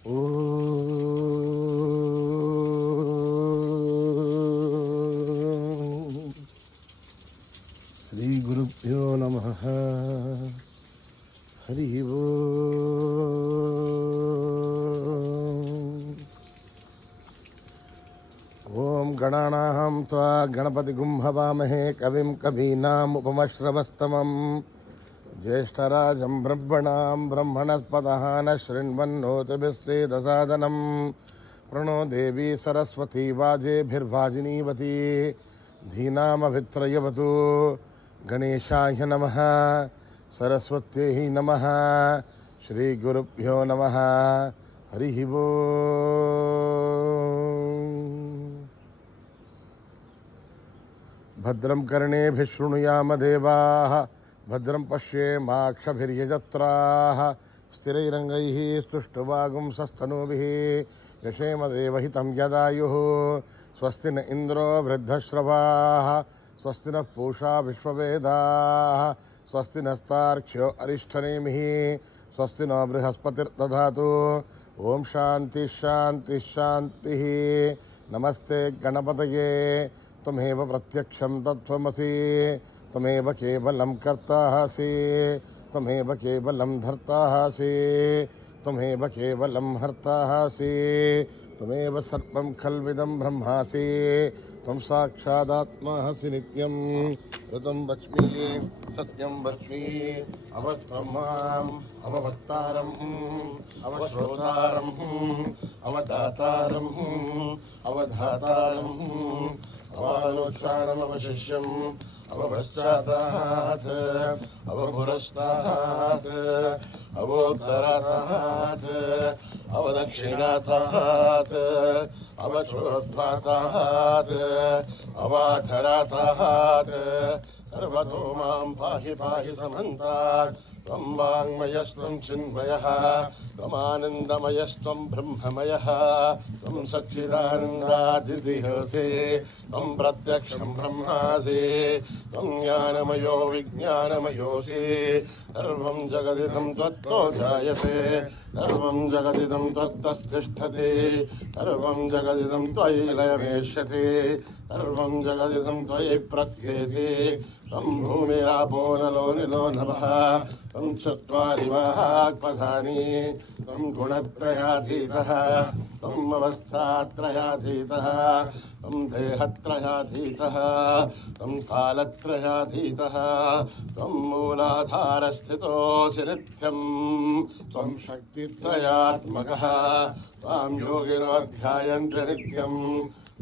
శ్రీ గురుభ్యో నమః. హరి ఓం గణానాం త్వా గణపతిగుం హవామహే కవిం కవీనాముపమశ్రవస్తమం జ్యేష్ఠరాజం బ్రహ్మణాం బ్రహ్మణస్పదః న శృణ్వన్నోతిభిశ్చేదసాదనం ప్రణో దేవీ సరస్వతీ వాజేభిర్వాజినీవతి ధీనామభిత్రయవతు. గణేశాయ నమః, సరస్వత్యై నమః, శ్రీ గురుభ్యో నమః. హరి ఓం. భద్రం కర్ణేభిః శృణుయామ దేవాః, భద్రం పశ్యేమాక్షభిర్యజత్రాః, స్థిరైరంగైః స్తుష్టువాగుంసస్తనూభిః, యశేమ దేవహితం యదాయుః. స్వస్తి న ఇంద్రో వృద్ధశ్రవాः, స్వస్తి నః పూషా విశ్వవేదాः, స్వస్తి నస్తార్క్ష్యో అరిష్టనేమిః, స్వస్తి నో బృహస్పతిర్దధాతు. ఓం శాంతి శాంతి శాంతి. నమస్తే గణపతయే, త్వమేవ ప్రత్యక్షం తత్వమసి, త్వమేవ కేవలం కర్తాసి, త్వమేవ కేవలం ధర్తాసి, త్వమేవ కేవలం హర్తాసి, త్వమేవ సర్వం ఖల్విదం బ్రహ్మాసి, త్వం సాక్షాదాత్మాసి నిత్యం. ఋతం వచ్మి సత్యం వచ్మి, అవత్వం మాం అవవత్తారం అవశ్రోతారం అవదాతారం అవధాతారం అవానుక్షారమవశిష్యం అవపశ్చాతాత్ అవపురస్తాత్ అవోత్తరాతాత్ అవదక్షిణాతాత్ అవచోద్భాతాత్ అవాధరాతాత్. సర్వతో మాం పాహి పాహి సమంతాత్. త్వం వాङ्मयस्त्वं చిన్మయః, త్వమానందమయస్త్వం బ్రహ్మమయః, త్వం సచ్చిదానందాద్వితీయోऽసి, త్వం ప్రత్యక్షం బ్రహ్మాసి, త్వం జ్ఞానమయో విజ్ఞానమయోऽసి. సర్వం జగదిదం త్వత్తో జాయతే, సర్వం జగదిదం త్వత్తస్థిష్ఠతి, సర్వం జగదిదం త్వయి లయమేష్యతి, సర్వం జగదిదం త్వయి ప్రత్యేతి. త్వం భూమిరాపో నలో నిలో నభః, త్వం చత్వారి వాక్పదాని, త్వం గుణత్రయాధీతః, త్వం అవస్థాత్రయాధీతః, త్వం దేహత్రయాధీతః, త్వం కాలత్రయాధీతః, త్వం మూలాధారస్థితోऽసి నిత్యం, త్వం శక్తిత్రయాత్మకః, త్వాం యోగినో ధ్యాయంతి నిత్యం.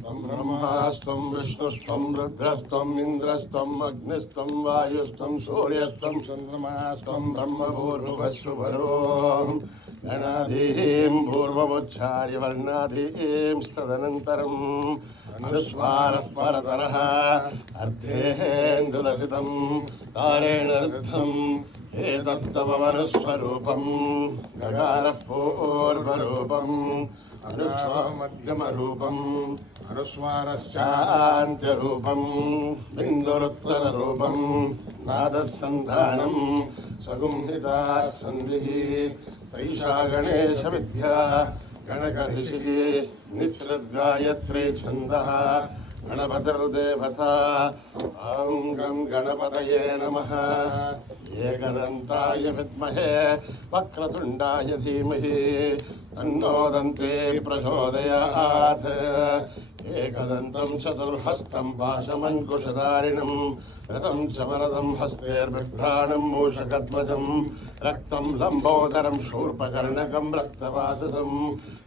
త్వం బ్రహ్మాస్త్వం విష్ణుస్త్వం రుద్రస్త్వం ఇంద్రస్త్వం అగ్నిస్త్వం వాయుస్త్వం సూర్యస్త్వం చంద్రమాస్త్వం బ్రహ్మభూర్భువస్సువరో. గణాధీం పూర్వముచ్చార్య వర్ణాధీం తదనంతరం అనుస్వారస్వరతరః అర్థేందులసితం కారేణ రుద్ధం. ఏతత్తవ మనుస్వరూపం గగారః పూర్వరూపం, అనుస్వామధ్యమరూపం, అనుస్వారశ్చాంత్యరూపం, బిందురుత్తరరూపం, నాదస్సంధానం, సగుంహితా సంధిః. సైషా గణేశ విద్యా గణకర్షిః, నిశ్రుద్గాయత్రీ ఛందః. గణపతిర్దేవతా. ఓం గం గణపతయే నమః. ఏకదంతాయ విద్మహే వక్రతుండాయ ధీమహి తన్నో దంతే ప్రచోదయాత్. ఏకదంతం చతుర్హస్తం పాశమంకుశధారిణం రథం చ వరదం హస్తేర్బిభ్రాణం మూషకధ్వజం రక్తం లంబోదరం శూర్పకర్ణకం రక్తవాససం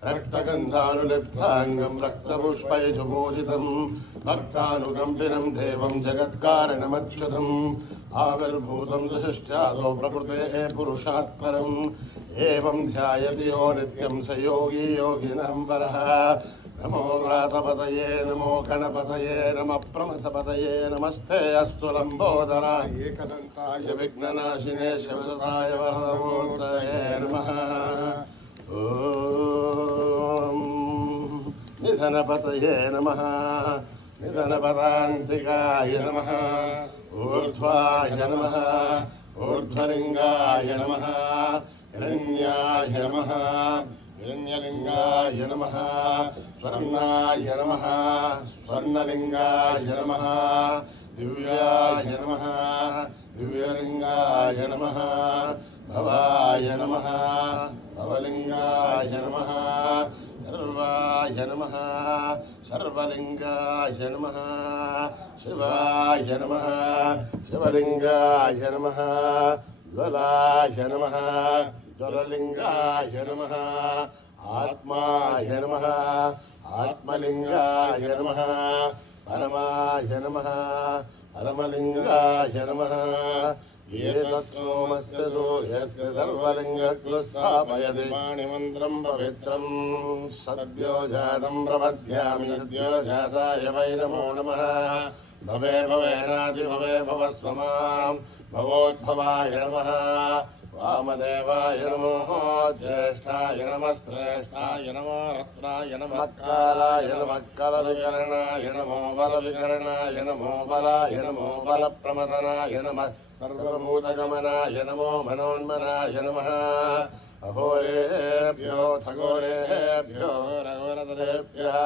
రక్తగంధానులిప్తాంగం రక్తపుష్పైజమోదితం భక్తానుకంపినం దేవం జగత్కారణమచ్యుతం ఆవిర్భూతం దశశ్చాదో ప్రకృతేః పురుషాత్ పరం ఏవం ధ్యాయతి యో నిత్యం స యోగి యోగినాం వరః. నమో వ్రాతపతయే నమో గణపతయే నమ ప్రమథపతయే నమస్తే అస్తు లంబోదరాయ ఏకదంతాయ విఘ్ననాశినే శివసుతాయ వరదమూర్తయే నమః. ఓం నిధనపతయే నమః నిధనపదాంతికాయ నమః ఊర్ధ్వాయ నమః ఊర్ధ్వలింగాయ నమః हिरण्याय नमः हिरण्यलिंगाय नमः स्वर्णाय नमः स्वर्णलिंगाय नमः दिव्याय नमः दिव्यलिंगाय नमः भवाय नमः भवलिंगाय नमः सर्वाय नमः सर्वलिंगाय नमः शिवाय नमः शिवलिंगाय नमः ज्वलाय नमः ज्वललिंगाय नमः आत्माय नमः आत्मलिंगाय नमः परमाय नमः परमलिंगाय नमः एतत्सोमस्य सूर्यस्य सर्वलिङ्गक्लुस्थापयति पाणिमन्त्रम् पवित्रम् सद्यो जातम् प्रपद्यामि सद्यो जाताय वै नमो नमः भवे भवेनादिभवे भवस्व माम् भवोद्भवाय नमः वामदेवाय नमो ज्येष्ठाय नमः श्रेष्ठाय नमो रत्नाय नमः कालाय नमः कलविकरणाय नमो बलविकरणाय नमो बलाय नमो बलप्रमदनाय नमः सर्वभूतगमनाय नमो मनोन्मनाय नमः अहोरेभ्यो खगोरेभ्यो रघुवरतरेभ्यः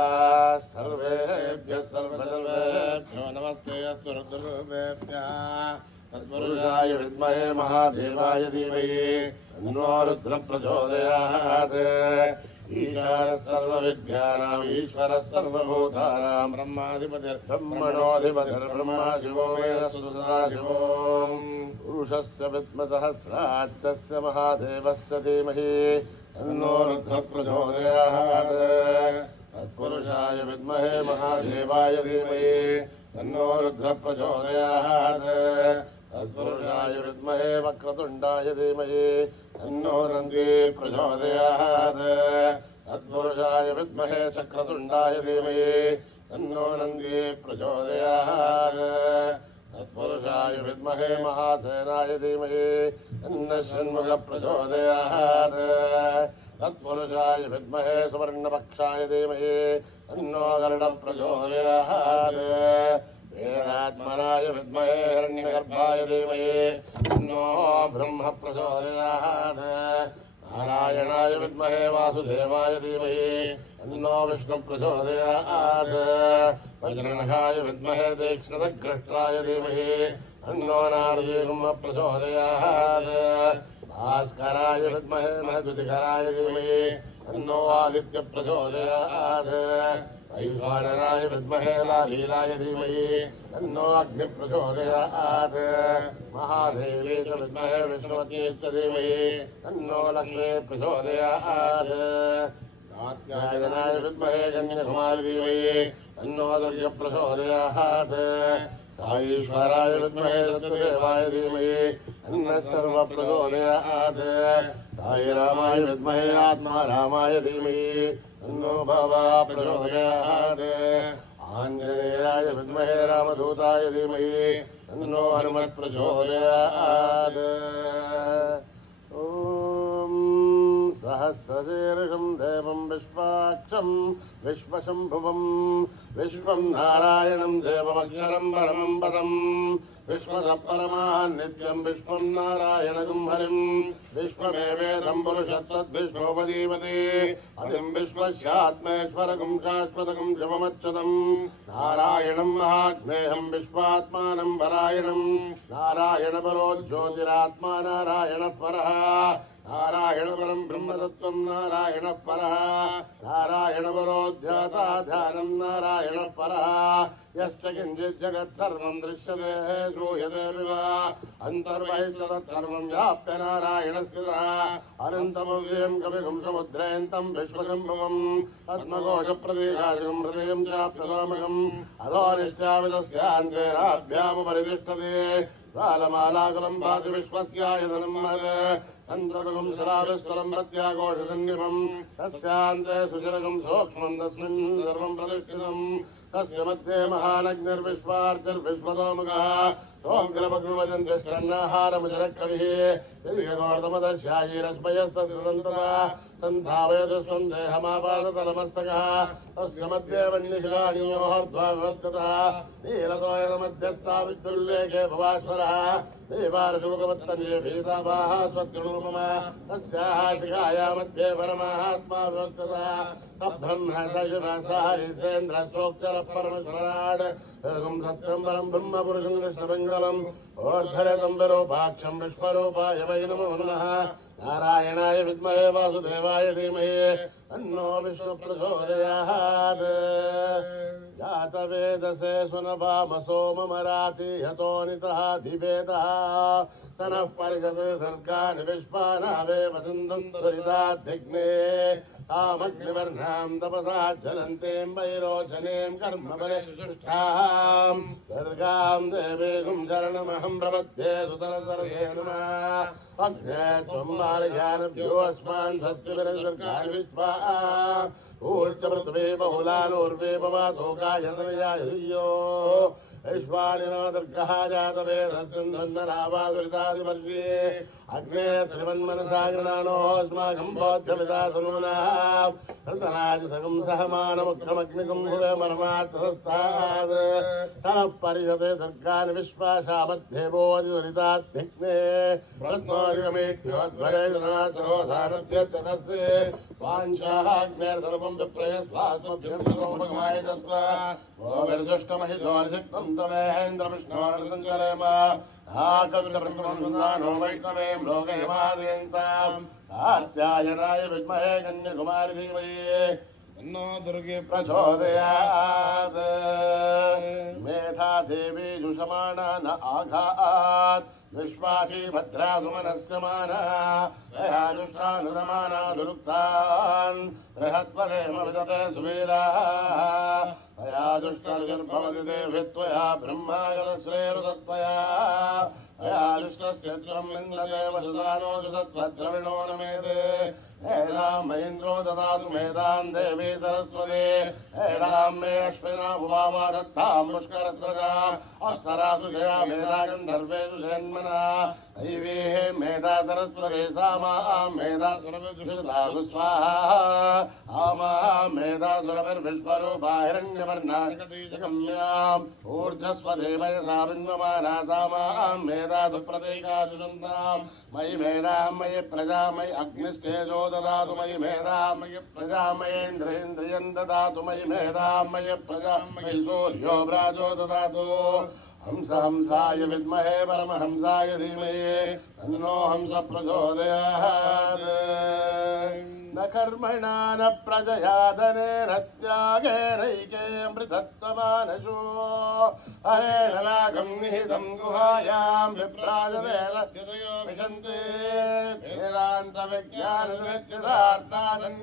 सर्वेभ्यः सर्वसर्वेभ्यो नमस्ते अस्तु रुद्रेभ्यः तत्पुरुषाय विद्महे महादेवाय धीमहि तन्नो रुद्रः प्रचोदयात् ईशानः सर्वविद्यानाम् ईश्वरः सर्वभूतानाम् ब्रह्माधिपतिर्ब्रह्मणोऽधिपतिर्ब्रह्मा शिवो मे सदाशिवो पुरुषस्य विद्मसहस्राक्षस्य महादेवस्य धीमहि तन्नो रुद्रः प्रचोदयात् तत्पुरुषाय विद्महे महादेवाय धीमहि तन्नो रुद्रः प्रचोदयात् तत्पुरुषाय विद्महे वक्रतुण्डाय धीमहि तन्नो नन्दी प्रचोदयात् तत्पुरुषाय विद्महे चक्रतुण्डाय धीमहि तन्नो नन्दी प्रचोदयात् तत्पुरुषाय विद्महे महासेनाय धीमहि तन्नः षण्मुखः प्रचोदयात् तत्पुरुषाय विद्महे सुवर्णपक्षाय धीमहि तन्नो गरुडः प्रचोदयात् वेदात्मनाय विद्महे हिरण्यगर्भाय धीमहि तन्नो ब्रह्म प्रचोदयात् नारायणाय विद्महे वासुदेवाय धीमहि तन्नो विष्णु प्रचोदयात् वज्रनखाय विद्महे तीक्ष्णदग्रष्ट्राय धीमहि तन्नो नारदीर्म प्रचोदयात् भास्कराय विद्महे महद्युतिकराय धीमहि तन्नो आदित्य प्रचोदयात् वैश्वानराय विद्महे लालीलाय धीमहि तन्नो अग्नि प्रचोदयात् महादेवी च विद्महे विष्णुवती च धीमहि तन्नो लक्ष्मी प्रचोदयात् कात्यायनाय विद्महे कन्याकुमारी धीमहि तन्नो दुर्गा प्रचोदयात् साईश्वराय विद्महे सत्यदेवाय धीमहि तन्नः सर्वः प्रचोदयात् साईरामाय विद्महे आत्मारामाय धीमहि तन्नो भवः प्रचोदयात् आञ्जनेयाय विद्महे रामदूताय धीमहि तन्नो हनुमत् प्रचोदयात् सहस्रशीर्षम् देवम् विश्वाक्षम् विश्वशम्भुवम् विश्वम् नारायणम् देवमक्षरम् परमम् पदम् विश्वतः परमान् नित्यम् विश्वम् नारायणगुम् हरिम् विश्वमेवेदम् पुरुषत्तद्विश्वोपदीपति अधिम् विश्वस्यात्मेश्वरगुम् शाश्वतगुम् शिवमच्युतम् नारायणम् महात्मेयम् विश्वात्मानम् परायणम् नारायणपरो ज्योतिरात्मा नारायणः परः नारायणपरम् ब्रह्मतत्त्वम् नारायणः परः नारायणपरो ध्याता ध्यानम् नारायणः परः यश्च किञ्चित् जगत्सर्वम् दृश्यते श्रूयते विवा अन्तर्बहिस्तत्सर्वम् व्याप्य नारायणस्थितः अनन्तमव्ययम् कविगुम् समुद्रेऽन्तम् विश्वशम्भुवम् पद्मकोशप्रतीकाशकम् हृदयम् चाप्तसोमकम् अधोनिश्चावितस्यान्तेनाभ्यामुपरितिष्ठते ज्वालमालाकुलम् भाति विश्वस्यायतनम् महत् सन्ततगुम् शराविस्कुलम् प्रत्याकोशसन्निभम् तस्यान्ते सुचिरगुम् सूक्ष्मम् तस्मिन् सर्वम् प्रतिष्ठितम् तस्य मध्ये महानग्निर्विश्वार्चिर्विश्वतोमुखः सोऽग्रमग्निमजन्तिष्ठन्नाहारमुचरकविः दिव्यगोर्धमदस्यायीरस्मयस्तदा सन्धावयतु स्वं देहमापादतलमस्तकः तस्य मध्ये वह्निशिखाणीयो हर्त्वा व्यवस्थितः नीलतोयमध्यस्था विद्युल्लेखे भवाश्वरः देवारशोकवत्तनीये भीताभाः स्वत्रिणोपमा तस्याः शिखाया मध्ये परमात्मा व्यवस्थितः सब्रह्म सशिव सहरिसेन्द्रस्तोक्चरः परमश्वराट् सत्यं परं ब्रह्मपुरुषं कृष्णमङ्गलम् ओर्धरतं विरूपाक्षं विश्वरूपाय वै नमो नमः नारायणाय विद्महे वासुदेवाय धीमहि तन्नो विष्णुप्रचोदयात् जातवेदसे सुनभामसो ममराति हतो नितः धिवेदः स नः परिषदे सर्गानि विश्वानावे वसन्तं दुरिताधिग्ने तामग्निवर्णां तपसा ज्वलन्तीं वैरोचनीं कर्मफले सुष्ठां सर्गां देवीं शरणमहं प्रपद्ये सुतरसर्गे नमः अग्ने त्वं बालयानभ्यो अस्मान् स्वस्तिभिर्सर्गाणि विश्वा ऊश्च पृथ्वी बहुलानूर्वे भवातोकाय तनयायो विश्वानिनो दुर्गः जातवेदस्सिन्धन्नरावादुरितादिवर्षे अग्ने त्रिवन्मनसा गृणानोऽस्माकं बोध्यविदातुनूनः हृतराजसकं सहमानमुग्रमग्निकं भुवे मर्मार्थस्थात् सनः परिषदे दुर्गानि विश्वासा मध्ये बोधिदुरिताध्यग्ने रत्नोर्गमेभ्योद्वरेणाचोधानभ्यश्च वाञ्छाः अग्नेर्धर्मं विप्रयस्वास्मभ्यं तस्मा गोविर्जुष्टमहिजोर्जिक्तं तमेन्द्रविष्णोर्सञ्चरेम आकस्य प्रष्टमनुसन्धानो वैष्णवें लोकयमादयन्ताम् कात्यायनाय विद्महे कन्याकुमारी धीमहि तन्नो दुर्गे प्रचोदयात् मेधा देवी जुषमाणा न आघात् विश्वाची भद्रा सुमनस्य माना दया दुष्टानुदमाना दुरुक्तान् बृहत्पदेम विदते सुवीराः दया दुष्टर्गर्भवति देवि त्वया ब्रह्मागतश्रेरुतत्वया दया दुष्टश्चेत्रं लिङ्गते वसुदानो जुसत्वद्रविणो नमेते एतां महीन्द्रो ददातु मेधां देवी सरस्वती एतां मे अश्विना भुवामा दत्तां पुष्करस्रजाम् अप्सरासु जया मेधा गन्धर्वेषु जन्मना दैवीः मेधा सरस्वती सामां मेधा सुरभिर्दुषिता स्वाहा आमां मेधा सुरभिर्विश्वरूपा हिरण्यवर्णादिकतीजगम्याम् ऊर्जस्वदेवयसा बिन्वमाना सामां मेधा सुप्रतीका दुषन्ताम् मयि मेधां मयि प्रजा मयि अग्निस्तेजो ददातु मयि मेधां मयि प्रजा मयेन्द्रियं ददातु मयि मेधां मयि प्रजा मयि सूर्यो व्राजो ददातु हंस हंसाय विद्महे परमहंसाय धीमहि तन्नो हंस प्रचोदयात् न कर्मणा न प्रजया धनेन त्यागेनैकेऽमृतत्वमानशो हरेण नागं निहितं गुहायां विप्राजवेदयो विशन्ते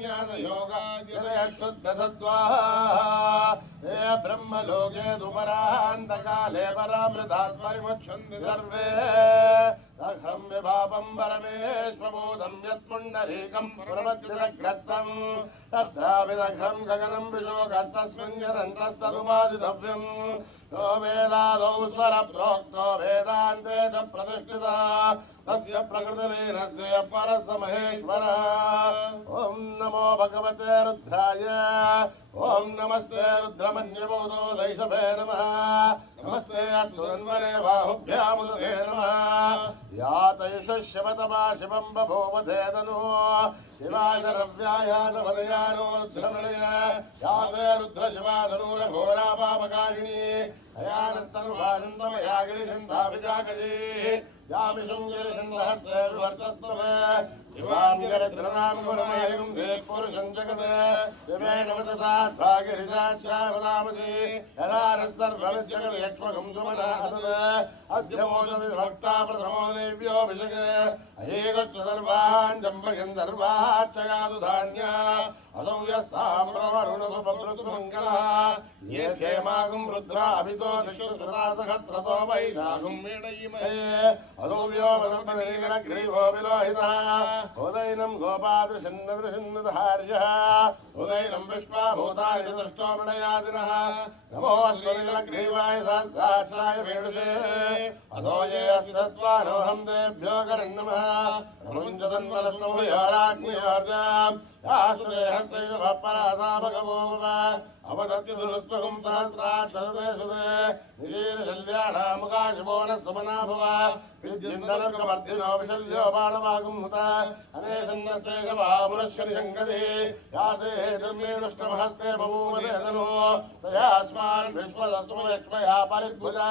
वेदान्तविज्ञाननित्यदार्थासन्न्यासयोगाद्यतयः शुद्धसत्त्वाः ते ब्रह्मलोके दुपरान्तकाले परामृतात् परिमुच्यन्ति सर्वे दह्रं विभावं परमेश्वभूतं यत्पुण्डरीकं पुरमध्यदग्रस्तं तत्राविदघ्रं गगनं विशोकस्तस्मिन् यदन्तस्तदुपादितव्यम् यो वेदादौ स्वरप्रोक्तो वेदान्ते च प्रतिष्ठितः तस्य प्रकृतिलीनस्य परस्य महेश्वरः ॐ नमो भगवते रुद्राय ॐ नमस्ते रुद्रमन्यबोधो दैशभे नमः नमस्ते अस्तु रन्वने बाहुभ्यामुदते नमः यातैषु शिवतमा शिवं बभूवधेदनु शिवाशरव्यायातवदयानो रुद्रमणय याते रुद्रशिवाधनूरघोरा पापकारिणी अयानस्तनुभाषन्तमया गिरिशन्धाभिजागजी यामि शृङ्गिरिशन्दहस्ते विवर्षस्तवे शिवां गिरिद्रनां गुरुमयं देवपुरुषं जगत् शिवेण वदताद्भागिरिजाच्छावदामसि यदा नः सर्वविद्यगत् यक्ष्मकं सुमनासद अद्यमोदति भक्ता प्रथमो देव्योऽभिषेक अहेगच्छ सर्वान् जम्बयन् सर्वाः तथार्चयातु धान्या असौ यस्ताम्रवरुणोपमृतुमङ्गलः ये क्षेमागुं रुद्रा अभितो दिक्षुसहस्रतो वैशाखुं मेणयिमहे असौ व्योमसर्पनिरीगणग्रीवो विलोहितः उदैनं गोपादृशन्नदृशन्नदहार्यः उदैनं विश्वाभूतानि चतुष्टो मृडयादिनः नमोऽस्मदिग्रीवाय सहस्राक्षाय मेढुषे अधो ये अस्य त्वानोऽहं तेभ्यो करन्नमः प्रमुञ्चतन्वलस्तुभयोराग्नियोर्जाम् यासुदेहस्तैषभपराधा भगवो अवदत्युरुस्त्वगुं सहस्राक्षसुते सुते निशीलशल्याणामुकाशमोनः सुमना भव विद्युन्दनर्कवर्धिनो विशल्यो बाणवागुं हुत अनेसन्नस्यैकवापुरश्शनिशङ्कति याते दुर्मेणुष्टमहस्ते बभूवदेदनो तयास्मान् विश्वदस्तुमयक्ष्मया परिद्भुजा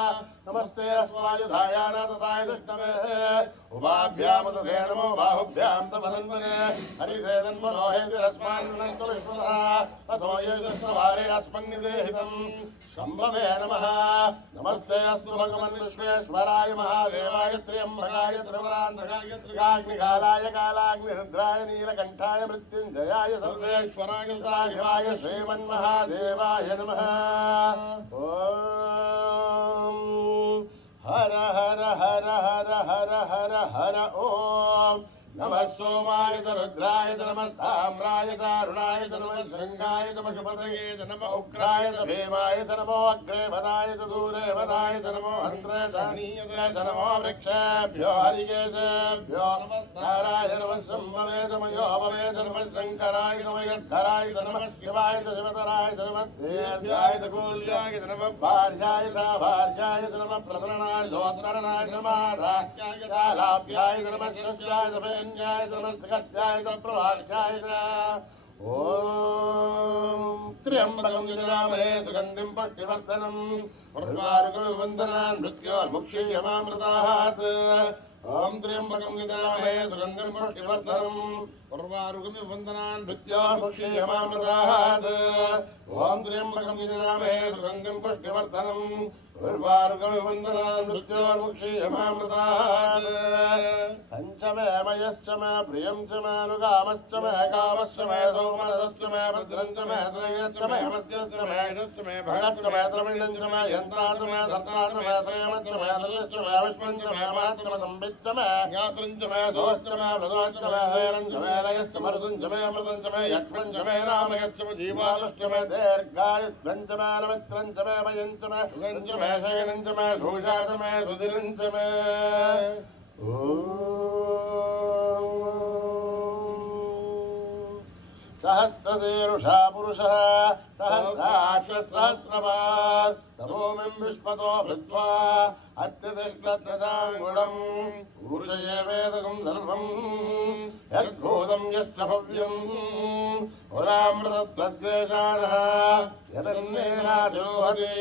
नमस्ते अस्वायुधायान तथाय दुष्टवे उभाभ्यामुदधे नमो बाहुभ्यां तपदन्वने हरिधेदन्वनो हेतिरस्मान्नन्तु विश्वतः अथो ये दुष्टवारे अस्मन्निदेहितम् शम्भवे नमः नमस्ते अस्तु भगवन् विश्वेश्वराय महादेवाय त्र्यम्बकाय त्रिपुरान्तकाय त्रिकाग्निकालाय कालाग्निरुद्राय नीलकण्ठाय मृत्युञ्जयाय सर्वेश्वराय साहिवाय श्रीमन्महादेवाय नमः ॐ हर हर हर हर हर हर हर ॐ नमः सोमाय च रुद्राय च नमस्ताम्राय च अरुणाय च नमः शृङ्गाय च पशुपतये च नमः उग्राय च भीमाय च नमो अग्रे वदाय च दूरे वदाय च नमो हन्त्रे च नीयते च नमो वृक्षेभ्यो हरिकेशेभ्यो नमस्काराय नमः शम्भवे च मयोभवे च नमः शङ्कराय च मयस्कराय च नमः शिवाय च शिवतराय च नमः देव्याय च कूल्याय च नमः भार्याय च भार्याय च नमः प्रसरणाय जोत्तरणाय च नमः रात्याय च लाभ्याय च नमः शिष्याय च न्याय नमस्कृत्याय प्रभाक्षाय ॐ त्र्यम्बकं यजामहे सुगन्धिं पुष्टिवर्धनम् उर्वारुकविबन्धनान् मृत्योर्मुक्षीयमामृतात् ॐ त्र्यम्बकं यजामहे सुगन्धिं पुष्टिवर्धनम् उर्वारुकविबन्धनान् मृत्योर्मुक्षीयमामृतात् ॐ त्र्यम्बकं यजामहे सुगन्धिं पुष्टिवर्धनम् उर्वारुकविबन्धनान् मृत्योर्मुक्षीयमामृतात् सञ्च मे मयश्च मे प्रियं च मे अनुकामश्च मे कामश्च मे सौमनसश्च मे भद्रं च मे त्रयश्च मे मस्यश्च मे यश्च मे भगश्च मे द्रविणं च मे यन्ता च मे धर्ता च मे त्रयमश्च मे दलश्च मे विश्वं च मे मात्र मे संविच्च मे ज्ञातृं च मे दोश्च मे मृदोश्च मे हृदयं च मे लयश्च मरुदं च मे अमृतं च मे यक्ष्मं च मे रामयश्च मे जीवालश्च मे दीर्घायुध्वं च मे नमित्रं च मे भयं च मे सुगं च मे शयनं च मे शोषा च मे सुधिरं च मे सहस्रशीर्षा पुरुषः सहस्राक्षसहस्रपात् तमोमिं विश्वतो भृत्वा अत्यतिष्ठत्तदाङ्गुणम् पुरुषये वेदकं सर्वम् यद्भूतं यश्च भव्यम् पुरामृतत्वस्येषाणः यदन्नेनाधिरोहति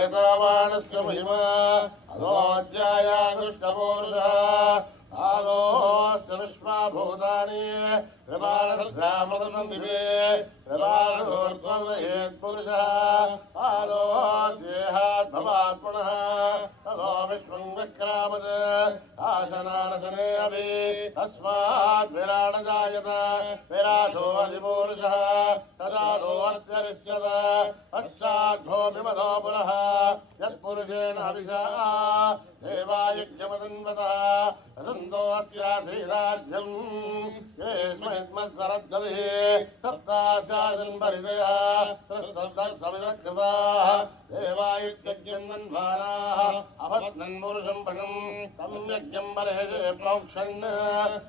एतावाणस्य महिमा अधोऽध्यायागुष्टपूरुषः आदोऽस्य विश्वाभूतानि कृपादस्यामृतं दिवे कृपादोर्ध्वमयेत्पुरुषः आदोऽस्येहात् पुनः ततो विश्वं विक्रामत् आशनानशने अपि तस्मात् विराडजायत विराजोऽधिपूरुषः तदादोऽत्यरिष्यत पश्चाद्भूमिमधो पुरः यत्पुरुषेण हविषा देवायज्ञमदन्वतः असन्तोऽस्यासीराज्यम् ग्रीष्महित्मत्सरद्भिः सप्तास्यासन्परिदयः त्रिसप्तसमिदकृताः देवायुज्ञन्वन्वानाः अपत्नन्पुरुषं पशुम् तं यज्ञं बर्हिषे प्रोक्षन्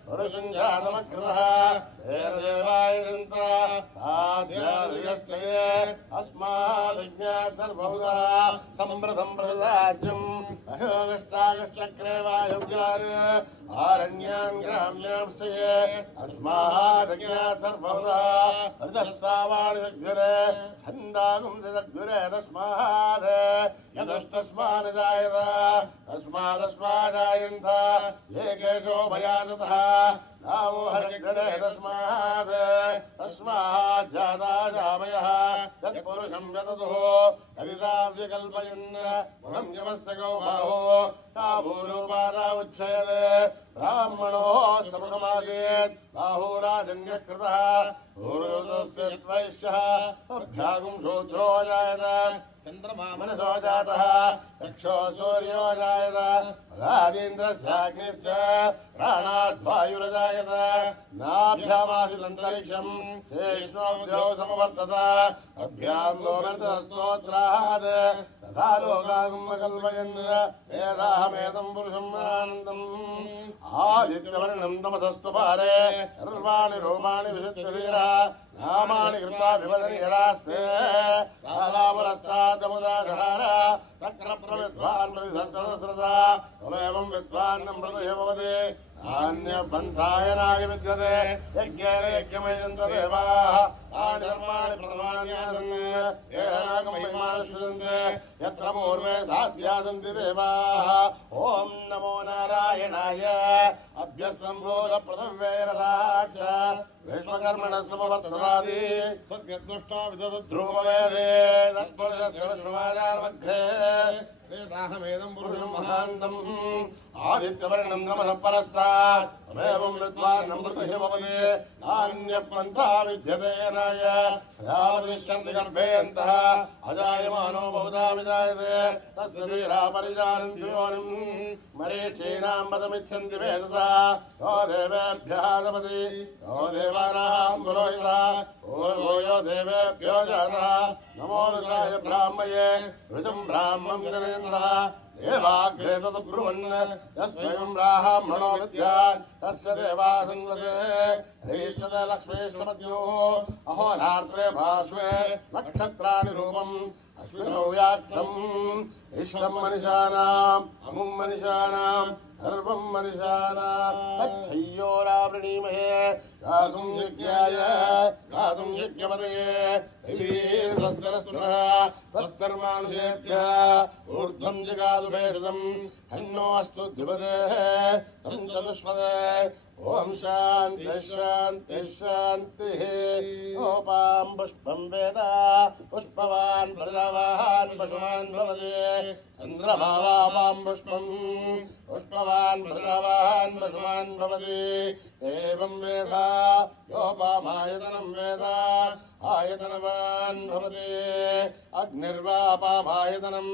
पुरुषं जातमकृतः तेन देवायुजन्ता आद्यादयश्च ये अस्मादिज्ञात् सर्वभूतः सम्प्रथं प्रसाद्यम् अहोगष्टागश्चक्रे वायुव्यान् आरण्यान् ग्राम्यांश्च ये अस्मादिज्ञात् सर्वभूतः ऋतस्सावाणि जग्रे छन्दागुंसि जग्रे तस्मात् यदस्तस्मान् जायत तस्मादस्मादायन्त ये केशो भयादतः नामो हरिग्रे तस्मात् जाताजामयः तत्पुरुषं यततुः यदिदाव्यकल्पयन् मुखं यमस्य गौबाहो ताभूरूपादा उच्छयत् ब्राह्मणो समकमासीत् बाहुराजन्यकृतः पूर्वतस्य द्वैष्यः अभ्यागुं शूद्रो जायत चन्द्रमा मनसो जातः चक्षो सूर्यो जायत पदादीन्द्रस्याग्निश्च प्राणाद्वायुरजायत नाभ्यामासिदन्तरिक्षम् शेष्णोऽब्धौ समवर्तत अभ्यां गोमर्तस्तोत्रात् तथा लोकागम् कल्पयन् वेदाहमेदम् पुरुषम् आनन्दम् आदित्यवर्णम् तमसस्तु पारे सर्वाणि रूपाणि विचित्य नामानि कृत्वा विवदनि यदास्ते कालापुरस्तादमुदाधार तक्रप्रविद्वान् प्रतिसहस्रता तमेवं विद्वान्नं मृदुः भवति नान्यपन्थाय नाय विद्यते यज्ञेन यज्ञमयन्तदेवाः तानि धर्माणि प्रथमान्यासन् येनागमहिमानुसृजन्ते यत्र पूर्वे साध्या सन्ति देवाः ॐ नमो नारायणाय अभ्यसम्भूतपृथिव्यैरसाक्ष विश्वकर्मणः समवर्ततादि सद्यदुष्टा विदुध्रुववेदे तत्पुरुषस्य विश्वमाजानमग्रे वेदाहमेदम् पुरुषम् महान्तम् आदित्यवर्णम् नमः परस्तात् तमेवं विद्वान्नं मृतः भवति नान्यः पन्था विद्यते नाय यावद्विश्यन्ति गर्भेऽन्तः अजायमानो बहुधा विजायते तस्य धीरा परिजानन्ति योनिम् मरीचीनां पदमिच्छन्ति वेदसा यो देवेभ्यः दपति यो देवानां पुरोहितः पूर्वो यो देवेभ्यो जातः नमो ऋषाय ब्राह्मये ऋचं ब्राह्मं जनेन्द्रः देवाग्रे तदब्रुवन् यस्मैवं ब्राह्मणो विद्यात् तस्य देवासन्वसे ह्रीष्टते लक्ष्मीष्टपत्योः अहोरात्रे पार्श्वे नक्षत्राणि रूपम् अश्विनौ व्याक्षम् इष्टम् मनिषाणाम् अमुम् मनिषाणाम् सर्वं मनिषाणाम् अच्छय्योरावृणीमहे गातुं यज्ञाय गातुं यज्ञपतये दैवीं सत्तरस्तुनः तस्कर्मानुषेभ्यः ऊर्ध्वं जगातु भेषजम् हन्नो अस्तु द्विपदेः तं चतुष्पदे ओम शांति शांति शांतिः ओपां पुष्पं वेद पुष्पवान् प्रजावान् पशुमान् भवति चन्द्रभावापां पुष्पं पुष्पवान् प्रजावान् पशुमान् भवति एवं वेद योपामायतनं वेद आयतनवान् भवति अग्निर्वापामायतनम्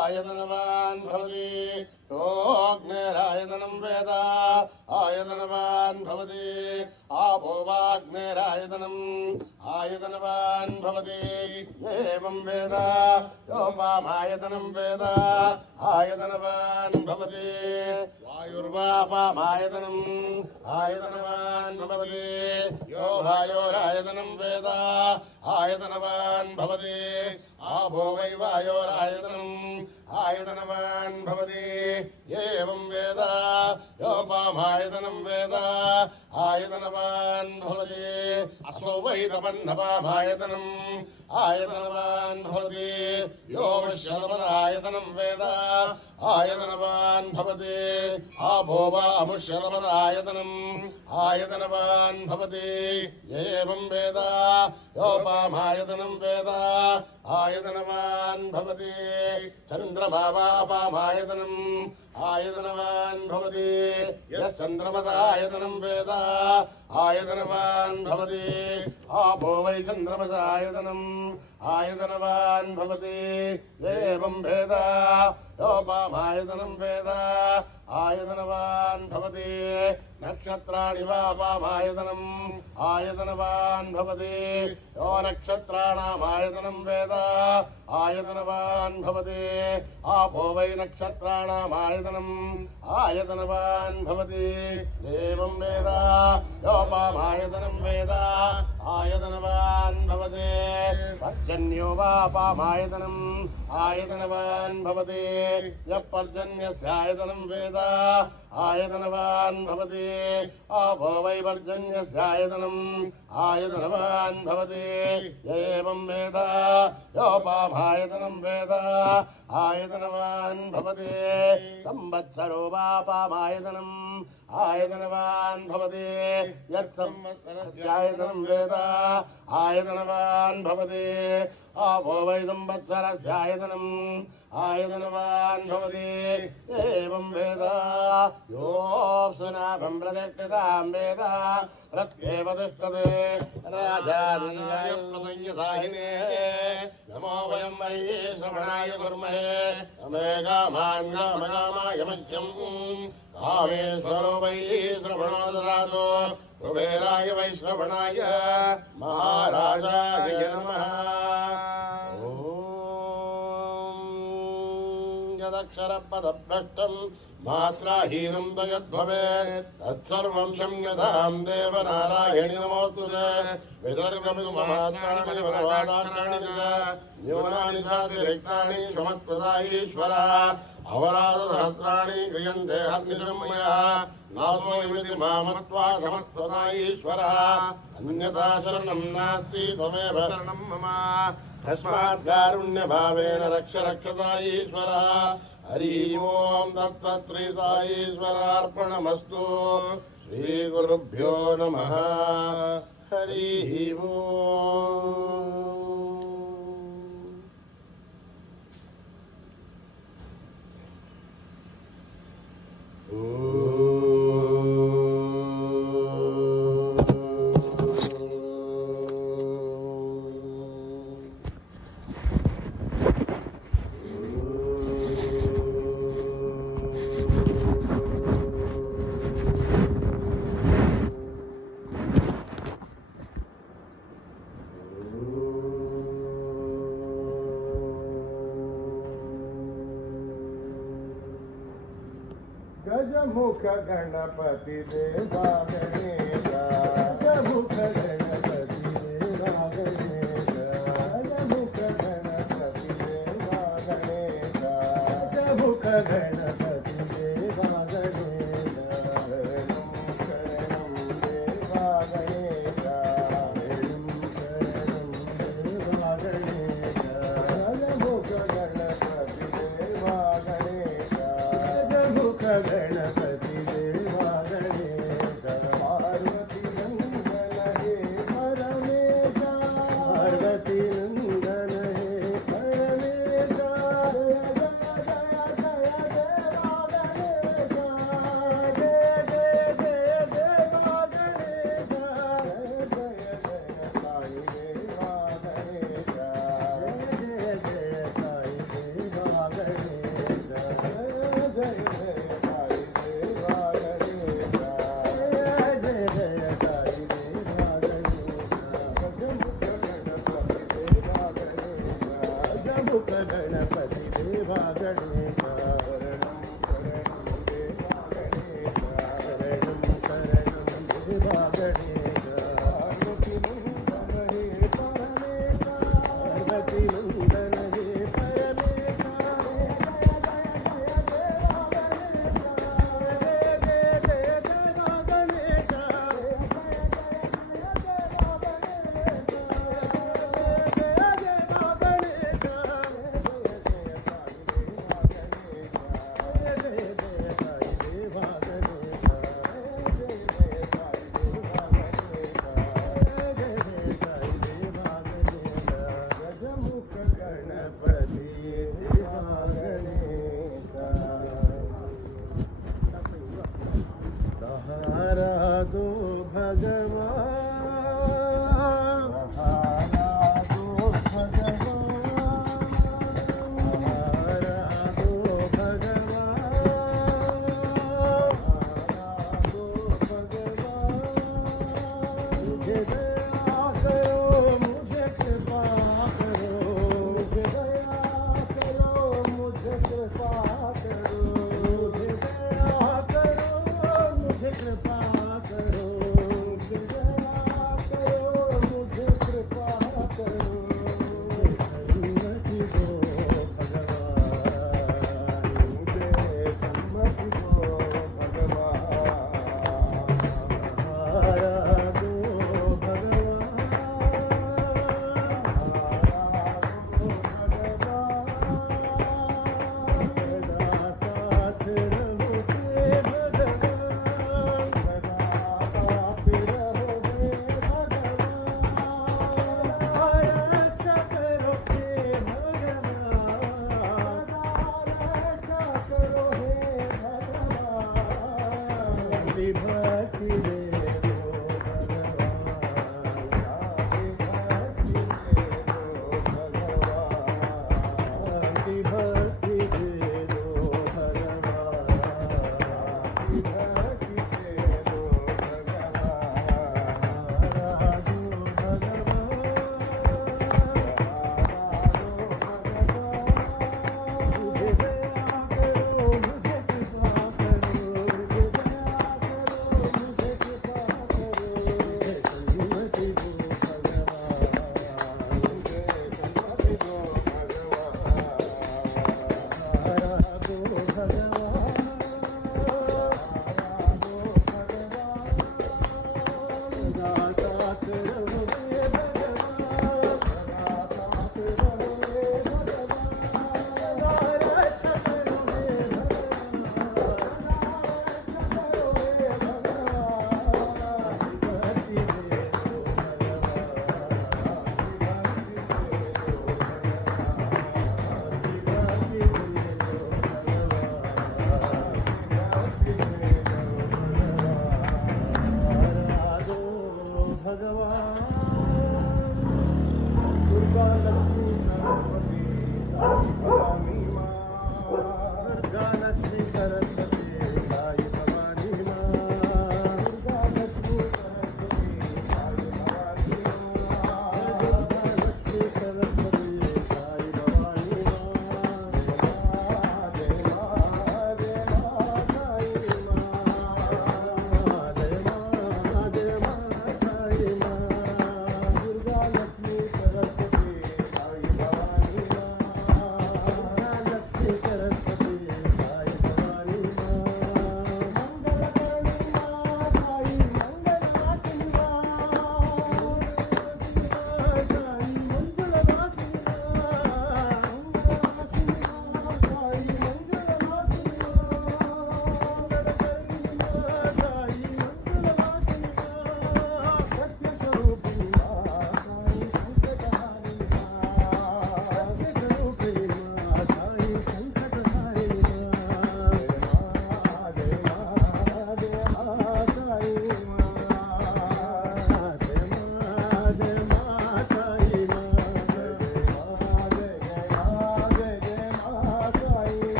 आयतनवान् भवति योऽग्निरायतनं वेद आयतनवान् भवति आपो वाग्निरायतनम् आयतनवान् भवति एवं वेद योपामायतनं वेद आयतनवान् भवति वायुर्वापामायतनम् आयतनवान् भवति यो वायोरायतनं वेद आयतनवान् भवति आपो वै वायोरायतनम् आयतनवान् भवति एवं वेद योपामायतनं वेद आयतनवान् भवति असो वै तपन्नपामायतनम् आयतनवान् भवति यो विश्वतपदायतनं वेद आयतनवान् भवति आपो वा अमुष्यतपदायतनम् आयतनवान् भवति एवं वेद योपामायतनं वेद आयतनवान् भवति चन्द्रभावापामायतनम् आयतनवान् भवति यश्चन्द्रमसायतनं वेद आयतनवान् भवति आपो वै चन्द्रमसायतनम् आयतनवान् भवति एवं वेद योपामायतनं वेद आयतनवान् भवति नक्षत्राणि वापामायतनम् आयतनवान् भवति यो नक्षत्राणामायतनं वेद आयतनवान् भवति आपो वै नक्षत्राणामायतनम् आयतनवान् भवति एवं वेद योपामायतनं वेद आयतनवान् भवति पर्जन्यो वापामायतनम् आयतनवान् भवति यः पर्जन्यस्यायतनं वेद आयतनवान् भवति आपो वै पर्जन्यस्यायतनम् आयतनवान् भवति एवं वेद योपामायतनं वेद आयतनवान् भवति संवत्सरो वापामायतनम् आयतनवान् भवति यत्संवत्सरस्यायतनं वेद आयतनवान् भवति आपो वै संवत्सरस्यायतनम् आयतनवान् भवति एवं वेद योऽप्सुनाभं प्रतिष्ठितां वेद प्रत्येव तिष्ठते राजाय प्रदय्यसाहिने नमो वयं वै श्रवणाय कुर्महे अमे कामान् कामकामाय मह्यम् कामेश्वरो वै श्रवणो ददातु कुबेराय वै श्रवणाय महाराजाय नमः यदक्षरपदभ्रष्टम् मात्राहीनं तयद्भवेत् तत्सर्वं क्षम्यतां देवनारायणि नमोऽस्तुते विदर्भमिदु महात्राणि न्यूनानि चातिरिक्तानि क्षमत्वता ईश्वरः अवराधसहस्राणि क्रियन्ते हर्निशं मया नासोऽयमिति मामत्वा क्षमत्वता ईश्वरः अन्यथा शरणं नास्ति त्वमेव शरणं मम तस्मात् कारुण्यभावेन रक्ष रक्षता ईश्वरः हरि ओं तत्सत् ईश्वरार्पणमस्तु श्रीगुरुभ्यो नमः हरि ओं गजमुख गणपति देवा गणेश गजमुख गणपति देवा गणेश गजमुख गणपति देवा गणेश गजमुख गणपति देवा गणेश शरणं देवा गणेश शरणं देवा गणेश गजमुख गणपति देवा गणेश गजमुख गणपति देवा गणेश पार्वती नंदन हे परमेश पार्वती नंदन हे परमेश जय जय देवा गणेश जय जय देवा गणेश जय जय साई देवा गणेश जय जय साई देवा गणेश जय जय गणपति देवा गणेश शरणं देवा गणेश पार्वती नंदन हे परमेश पार्वती नंदन हे परमेश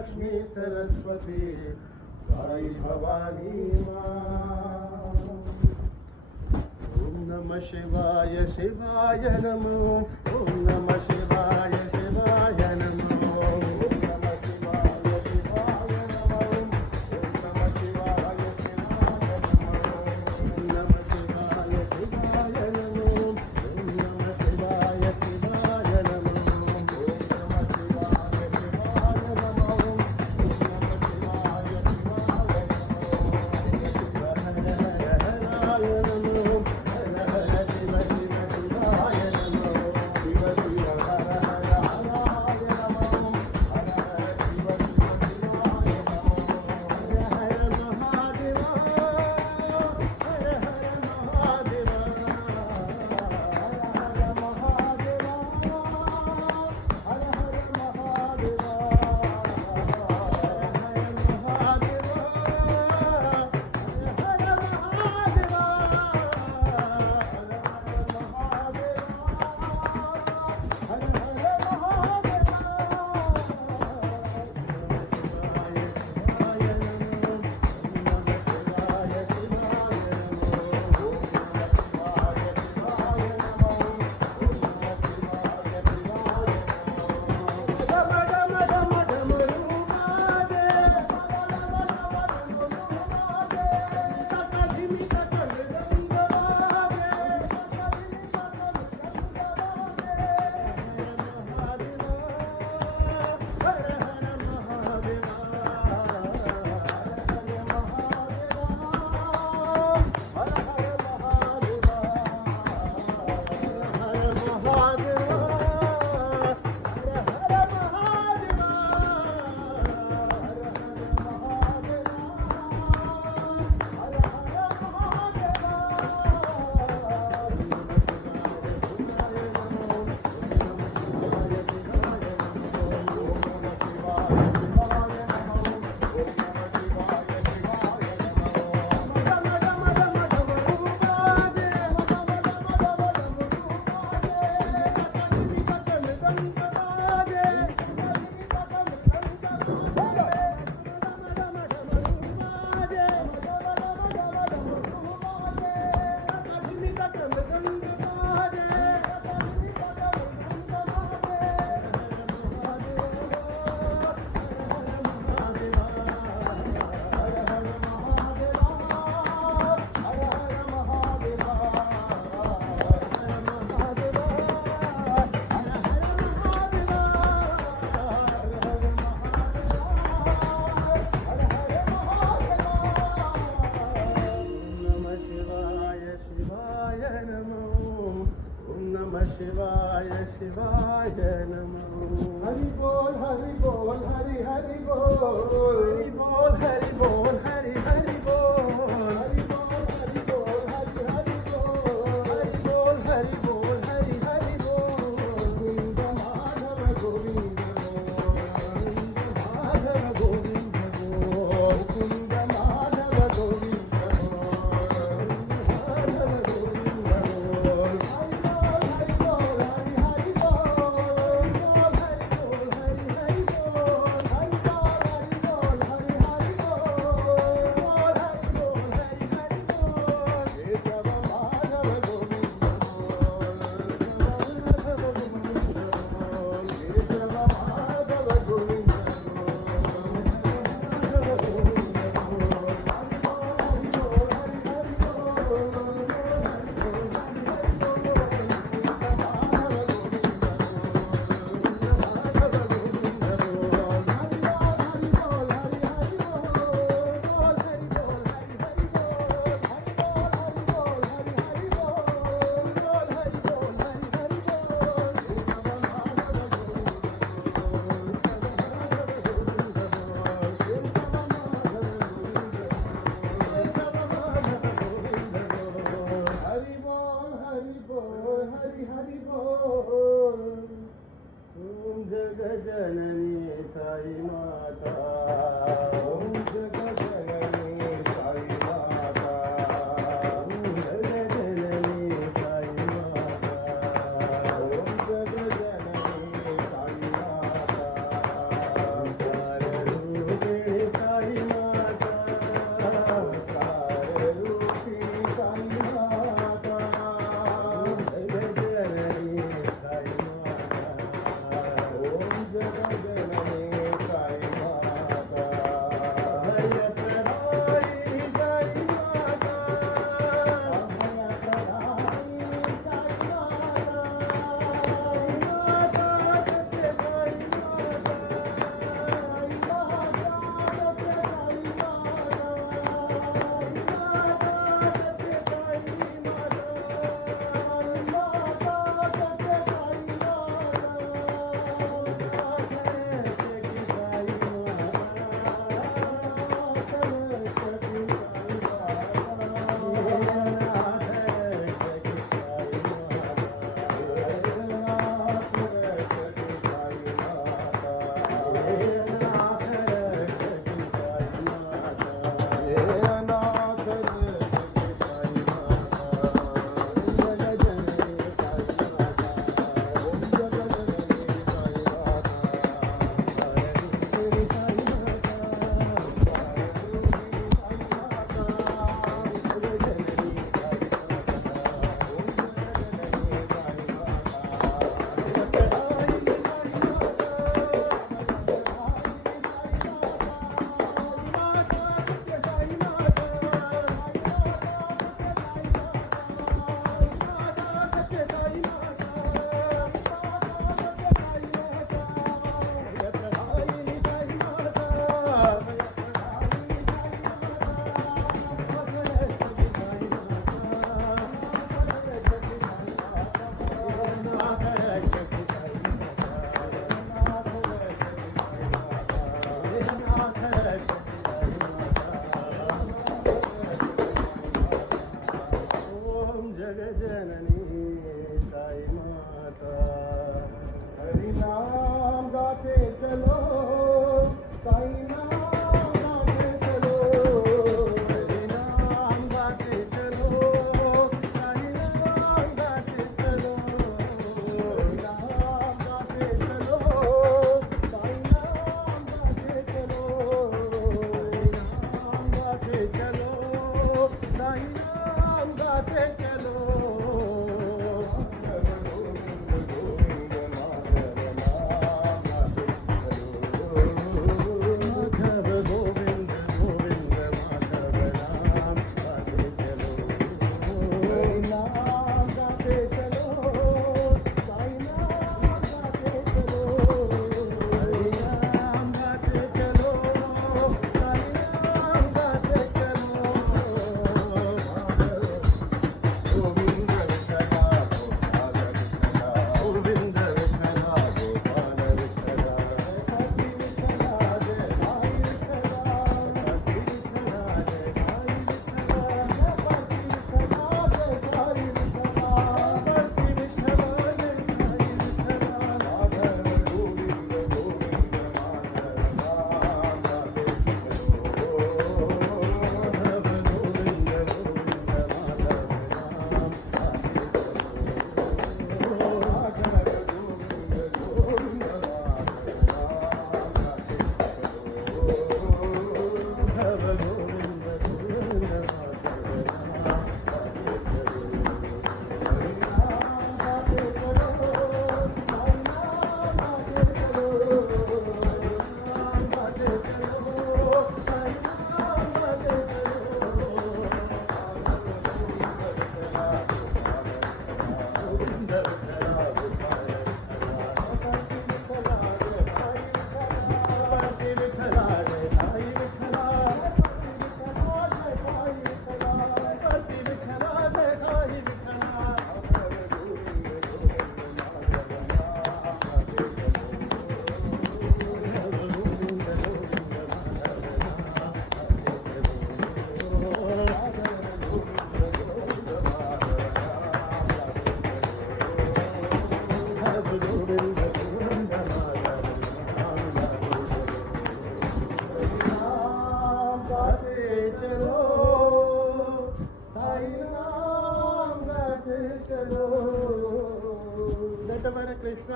लक्ष्मी सरस्वती साई भवानी माँ। ओम नमः शिवाय शिवाय नमो, ओम नमः शिवाय शिवाय नमो, ओम नमः शिवाय शिवाय नमो, ओम नमः शिवाय शिवाय नमो, ओम नमः शिवाय शिवाय नमो, ओम नमः शिवाय शिवाय नमो, ओम नमः शिवाय शिवाय नमो, ओम नमः शिवाय शिवाय शिवाय नमो। हरि बोल हरि बोल हरि हरि बोल, हरि बोल हरि बोल हरि हरि बोल, हरि बोल हरि बोल हरि हरि बोल, हरि बोल हरि बोल हरि हरि बोल। गोविंद माधव गोविंद माधव गोविंद बोल, गोविंद माधव गोविंद माधव गोविंद बोल। जननी साई माता, ओम जगजननी साई माता, ओम जगजननी साई माता, ओम जगजननी साई माता।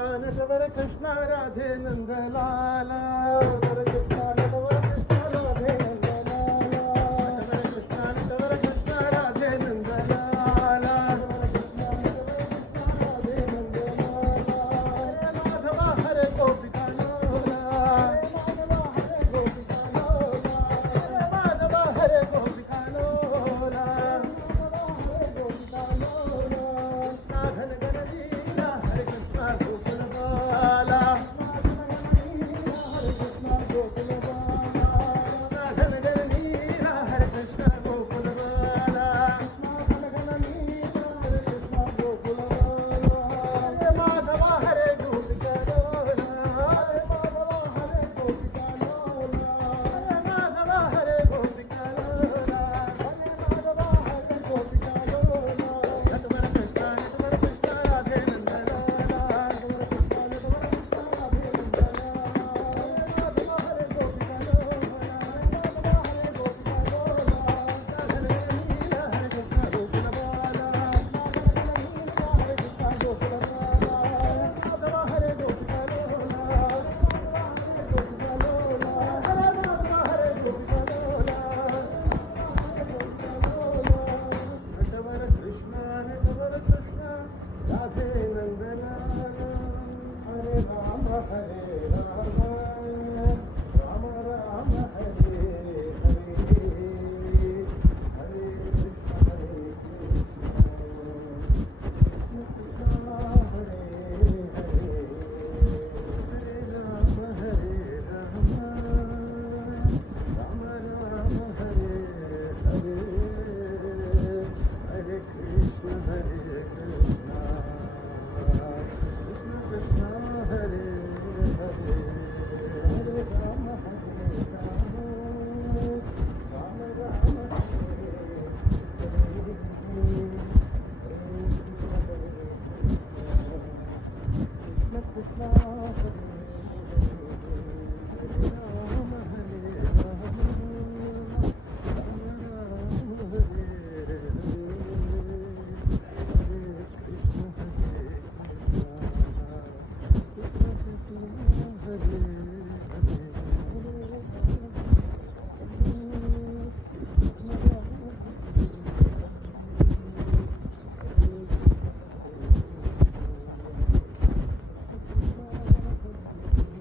नटवर कृष्ण राधे नंद लाला नटवर कृष्ण नटवर कृष्ण राधे नंद लाला नटवर कृष्ण राधे नंद लाला माधव हरे गोपिका लोला माधव हरे गोपिका लोला नाथन गणदीला हरे कृष्ण गोकुल बाला हरे कृष्ण गोकुल बाला नाथन गणदीला हरे कृष्ण गोकुल बाला नाथन गणदीला हरे कृष्ण गोकुल बाला माधव हरे गोपिका लोला माधव हरे गोपिका लोला माधव हरे गोपिका लोला माधव हरे गोपिका लोला नटवर कृष्ण राधे नंद लाला नटवर कृष्ण राधे नंद लाला माधव हरे गोपिका लोला माधव हरे गोपिका लोला नाथन गणदीला हरे कृष्ण गोकुल बाला नाथन गणदीला हरे कृष्ण गोकुल बाला माधव हरे गोपिका लोला नटवर कृष्ण राधे नंद लाला हरे राम राम राम हरे हरे हरे कृष्ण कृष्ण हरे हरे हरे राम राम राम हरे हरे हरे कृष्ण कृष्ण कृष्ण हरे हरे हरे राम राम राम हरे कृष्ण हरे राम हरे राम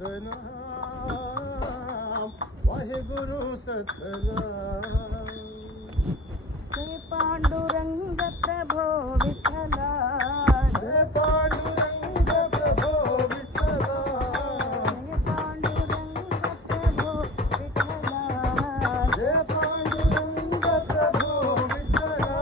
सतनाम वाहेगुरु सतनाम जय पांडुरंग प्रभो विठला जय पांडुरंग प्रभो विठला जय पांडुरंग प्रभो विठला जय पांडुरंग प्रभो विठला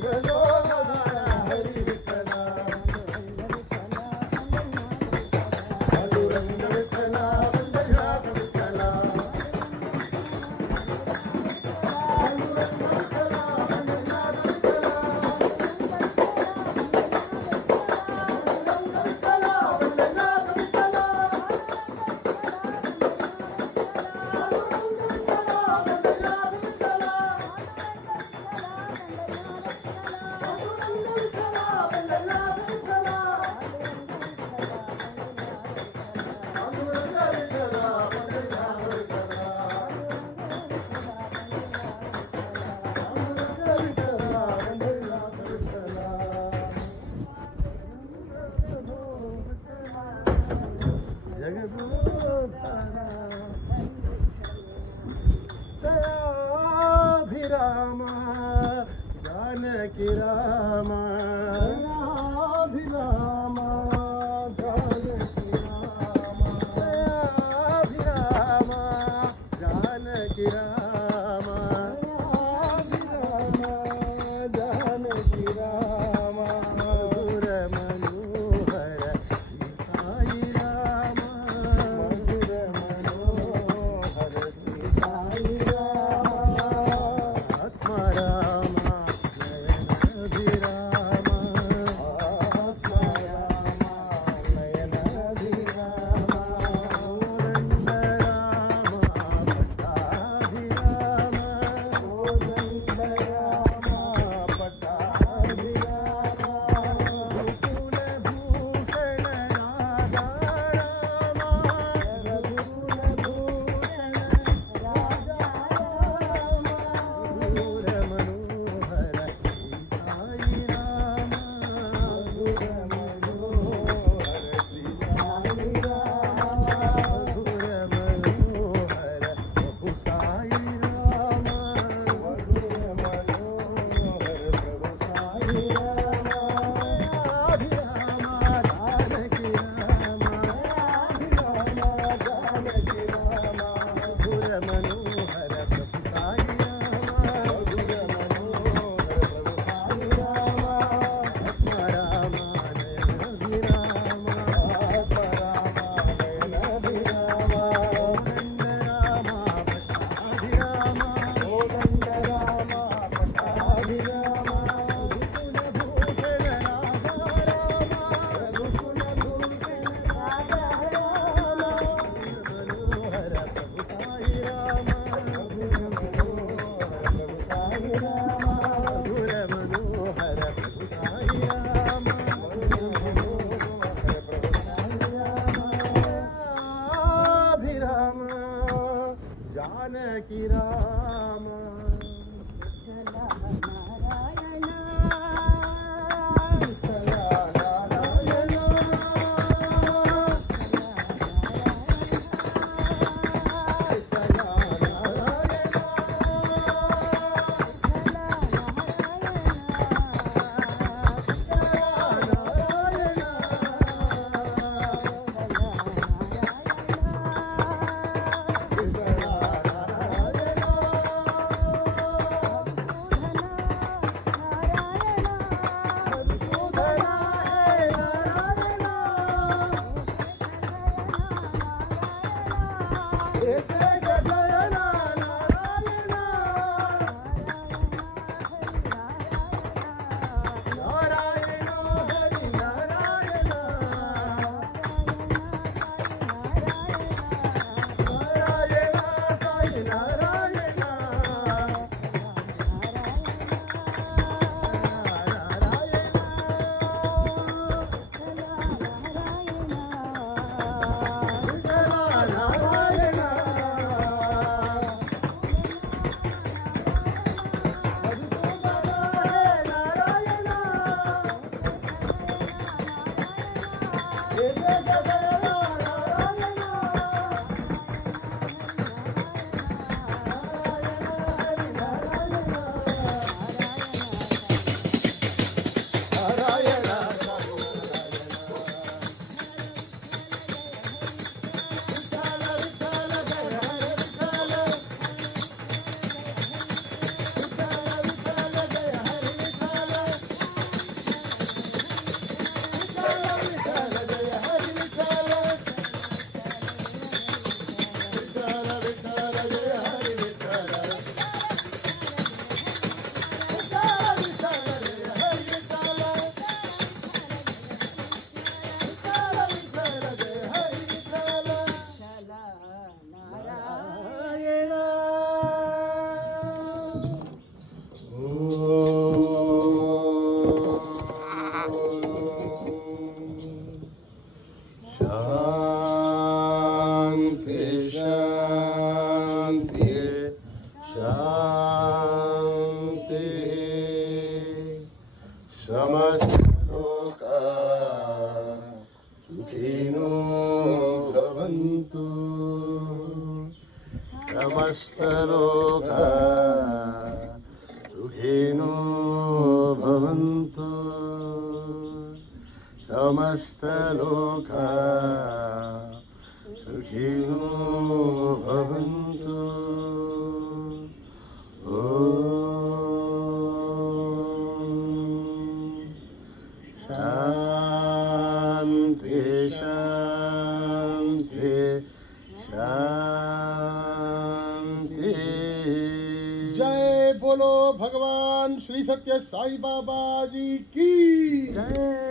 जगदोधारा हरि विठला पांडुरंग विठला पंढरीनाथ विठला दयाभिराम जानकी राम दयाभिराम जानकी राम दयाभिराम जानकी राम दयाभिराम जानकी राम मधुर मनोहर साई राम मधुर मनोहर साई राम आत्मा राम नयन अभिराम आत्मा రామ విఠల నారాయణ విఠల నారాయణ समस्तलोका सुखिनो भवन्तु समस्तलोका सुखिनो भवन्तु शान्ति शान्ति शान्ति। जय बोलो भगवान श्री सत्य साई बाबा जी की जय।